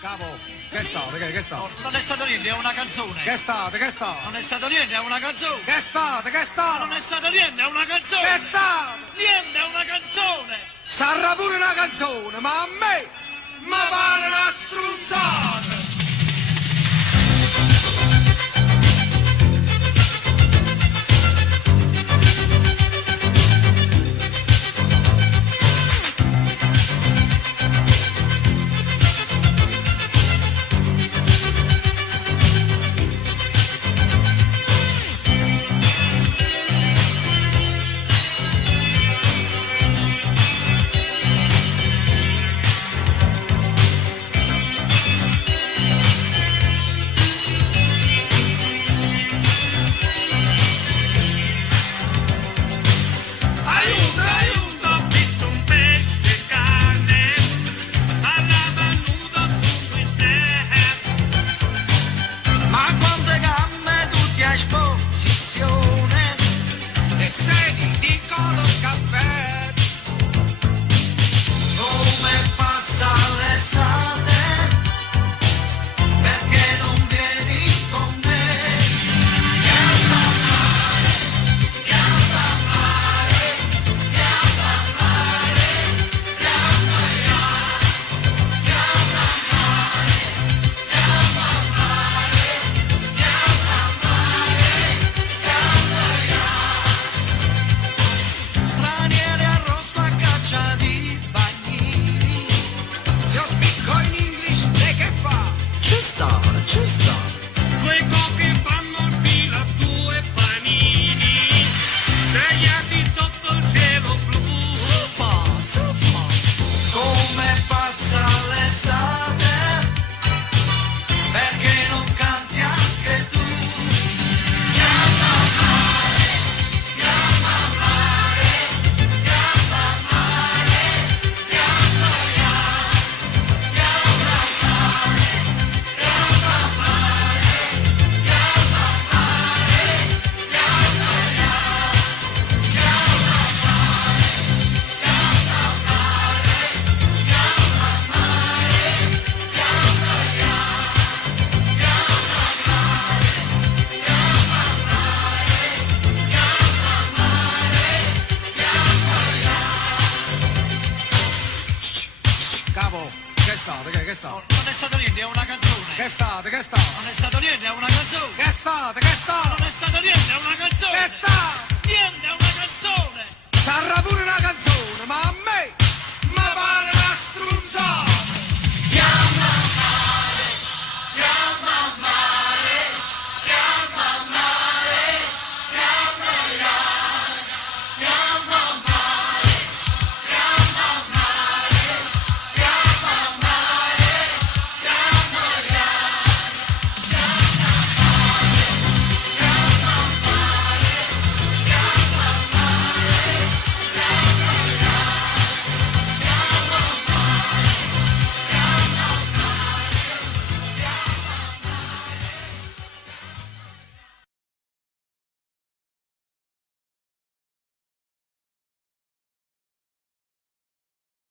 Capo, che state? Che state? No, non è stato niente, è una canzone. Che state? Che state? Non è stato niente, è una canzone. Che state? Che state? Non è stato niente, è una canzone. Che state? Niente, è una canzone. Sarà pure una canzone, ma a me mi pare una strunzata! Capo, che state? Che state? No, non è stato niente, è una canzone. Che state? Che state? Non è stato niente, è una canzone. Che state? Che state? Non è stato niente, è una canzone. Che state?